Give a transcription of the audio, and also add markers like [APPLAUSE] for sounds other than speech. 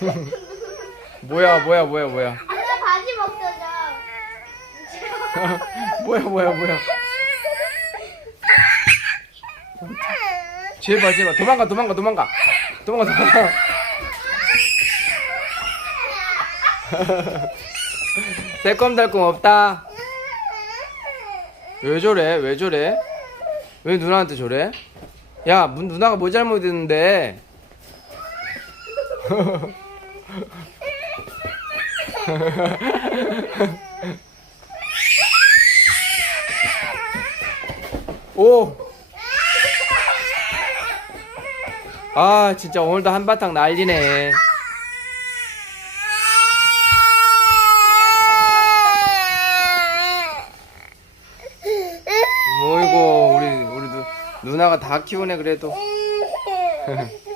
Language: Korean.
[LAUGHS] 뭐야 뭐야 뭐야 뭐야. 누나 바지 벗겨줘. [LAUGHS] 뭐야 뭐야 뭐야. 제발 제발. 도망가 도망가 도망가. 도망가 도망가 [LAUGHS] 새콤달콤 없다. 왜 저래? 왜 저래? 왜 누나한테 저래? 야 문- 누나가 뭐 잘못했는데 오! 아, 진짜 오늘도 한바탕 난리네. 어이구, 우리, 우리 누, 누나가 다 키우네, 그래도. [LAUGHS]